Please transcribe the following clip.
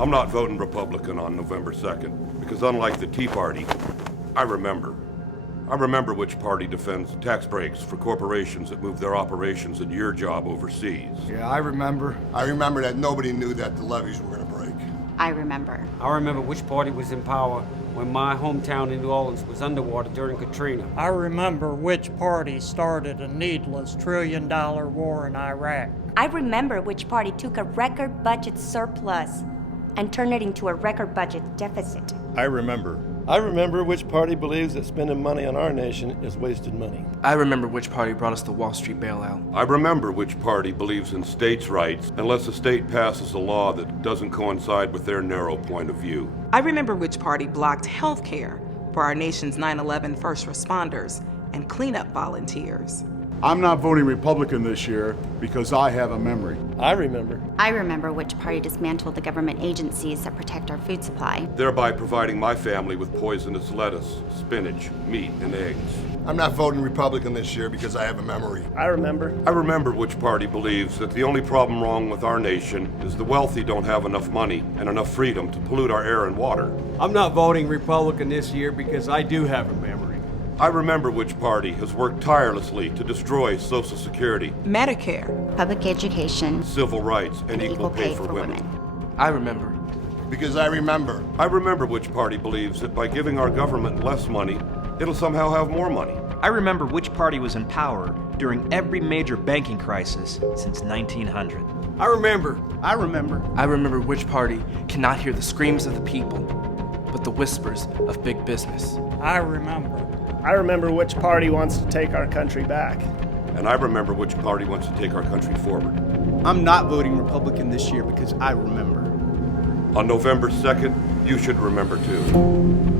I'm not voting Republican on November 2nd, because unlike the Tea Party, I remember. I remember which party defends tax breaks for corporations that move their operations and your job overseas. Yeah, I remember. I remember that nobody knew that the levees were going to break. I remember. I remember which party was in power when my hometown in New Orleans was underwater during Katrina. I remember which party started a needless trillion-dollar war in Iraq. I remember which party took a record budget surplus and turned it into a record budget deficit. I remember. I remember which party believes that spending money on our nation is wasted money. I remember which party brought us the Wall Street bailout. I remember which party believes in states' rights unless the state passes a law that doesn't coincide with their narrow point of view. I remember which party blocked health care for our nation's 9/11 first responders and cleanup volunteers. I'm not voting Republican this year because I have a memory. I remember. I remember which party dismantled the government agencies that protect our food supply. Thereby providing my family with poisonous lettuce, spinach, meat, and eggs. I'm not voting Republican this year because I have a memory. I remember. I remember which party believes that the only problem wrong with our nation is the wealthy don't have enough money and enough freedom to pollute our air and water. I'm not voting Republican this year because I do have a memory. I remember which party has worked tirelessly to destroy Social Security, Medicare. Public education civil rights, and equal pay for women. I remember. Because I remember. I remember which party believes that by giving our government less money, it'll somehow have more money. I remember which party was in power during every major banking crisis since 1900. I remember. I remember. I remember which party cannot hear the screams of the people, but the whispers of big business. I remember. I remember which party wants to take our country back. And I remember which party wants to take our country forward. I'm not voting Republican this year because I remember. On November 2nd, you should remember too.